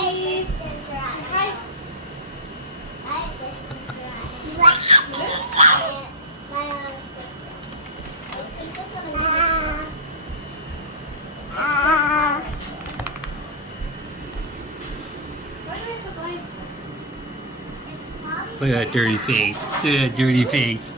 assistant's right. Hi. My assistant's right. My assistant's. Look at that dirty face. Look at that dirty face.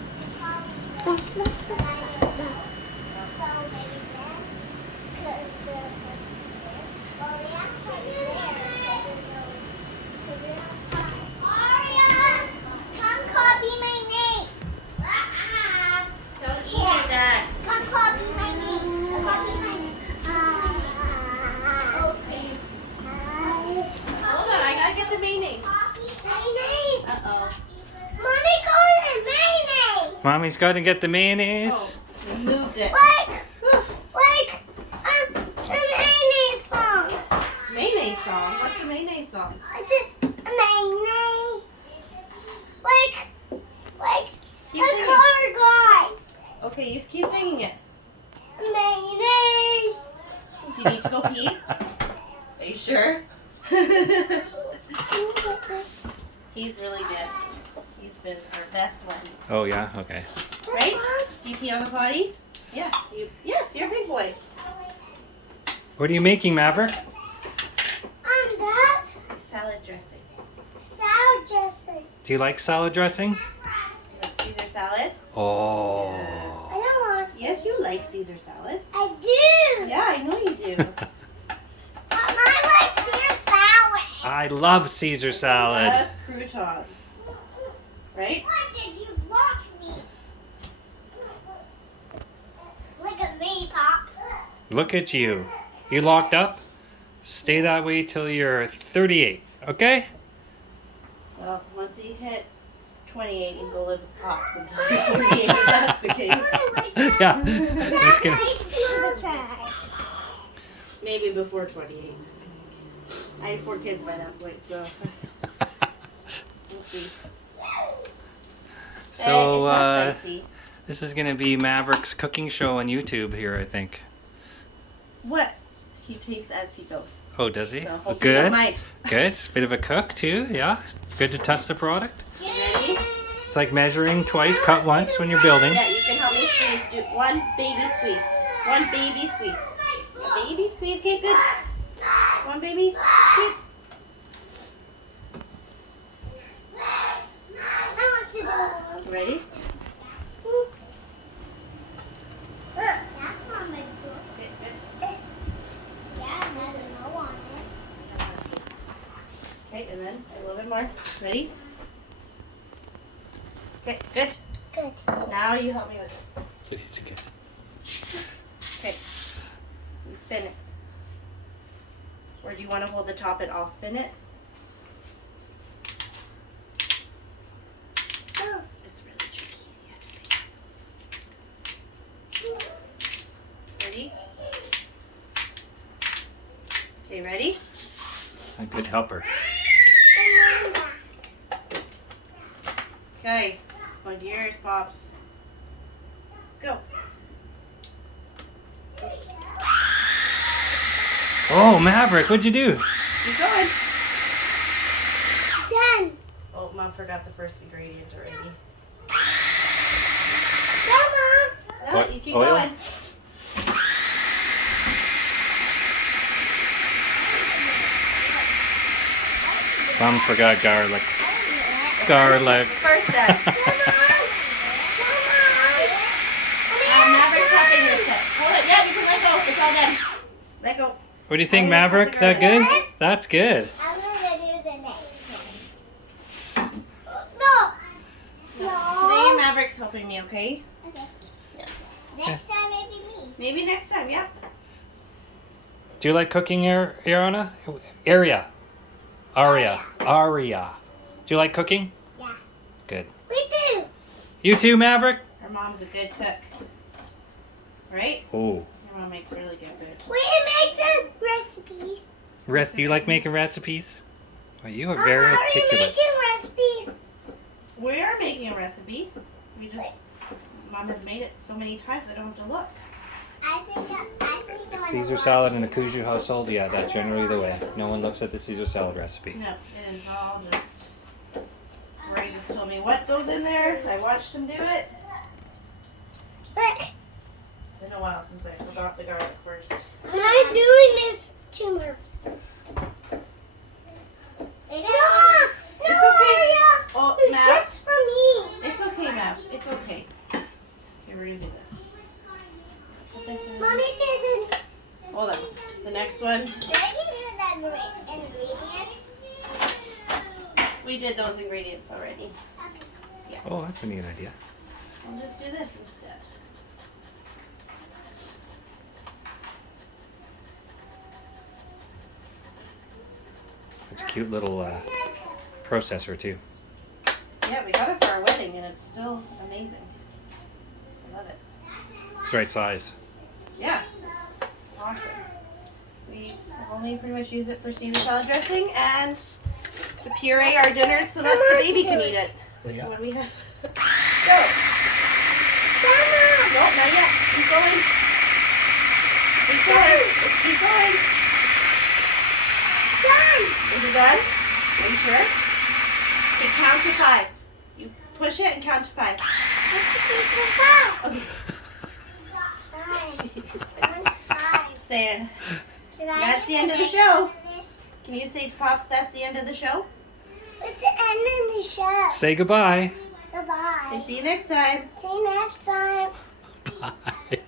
Mommy's got to get the mayonnaise. Oh, we moved it. The mayonnaise song. Mayonnaise song? What's the mayonnaise song? It's just mayonnaise. Keep The singing. car guys. Okay, you keep singing it. Mayonnaise. Do you need to go pee? Are you sure? He's really good. He's been our best one. Oh yeah, okay. Right? Do you pee on the potty? Yeah. Yes, you're a big boy. What are you making, Maverick? That Salad dressing. salad dressing. Do you like salad dressing? Like Caesar salad? Oh. I don't want to. Yes, you like Caesar salad. I do. Yeah, I know you do. I like Caesar salad. I love Caesar salad. That's croutons. Right? Why did you lock me? Look at me, Pops. Look at you. You locked up? Stay that way till you're 38, okay? Well, once you hit 28, you can go live with Pops until you're 28, if that's the case. Yeah. Just gonna... Maybe before 28. I had 4 kids by that point, so we'll see. So, It's not spicy. this is gonna be Maverick's cooking show on YouTube here, I think. What? He tastes as he goes. Oh, does he? So Oh, hopefully I good. might. Good. It's a bit of a cook too, yeah. Good to test the product. You ready? It's like measuring twice, cut once when you're building. Yeah, you can help me squeeze. Do one baby squeeze. One baby squeeze. Baby squeeze. Okay, good. One baby. Good. I want to do You ready? That's not my book. Good, good. Yeah, it has a no on it. Okay, and then a little bit more. Ready? Okay, good. Good. Now you help me with this. It is good. Okay. You spin it. Or do you want to hold the top and I'll spin it? Oh. It's really tricky. You have to make muscles. Ready? Okay, ready? A good helper. Okay. On yours, Pops. Go. Oh, Maverick, what'd you do? Keep going. Done. Oh, Mom forgot the first ingredient already. Done, Mom. No, What? you keep Oil? going. Mom forgot garlic. Garlic. First step. Maverick's helping this step. Hold it. Yeah, you can let go. It's all done. Let go. What do you think, Maverick? Is that good? That's good. I'm gonna do the next one. No. Today, Maverick's helping me, okay? Okay. Yeah. Next time, maybe me. Maybe next time, yeah. Do you like cooking, Ariana? Aria. Do you like cooking? Yeah. Good. We do. You too, Maverick? Her mom's a good cook. Right? Oh. Her mom makes really good food. We make some recipes. You like making recipes? Well, you are I'm very already articulate. making recipes. We are making a recipe. Mom has made it so many times I don't have to look. I think Caesar salad in a Kuju household, yeah, that's generally the way. No one looks at the Caesar salad recipe. No, it is all just. Ray just told me what goes in there. I watched him do it. It's been a while since I forgot the garlic first. I'm doing this tumor. No, It's okay. Maria. Oh, It's Mav. just for me. It's okay, Mav. It's okay. Here, we're gonna do this. Put this in. Mommy didn't. Hold on. The next one. Did I give you the ingredients? We did those ingredients already. Oh, that's a neat idea. I'll just do this instead. It's a cute little processor too. Yeah, we got it for our wedding, and it's still amazing. I love it. It's the right size. Yeah, it's awesome. We only pretty much use it for Caesar salad dressing and to puree our dinners so that the baby can eat it. Yeah. When we have. Go. Nope, not yet. Keep going. Keep going. Let's keep going. Done. Is it done? Are you sure? Okay, count to 5. You push it and count to 5. Okay. 5. Say it. Should I That's do the end of the next show. one this? Can you say to Pops that's the end of the show? It's the end of the show. Say goodbye. Goodbye. Say see you next time. See you next time. Bye.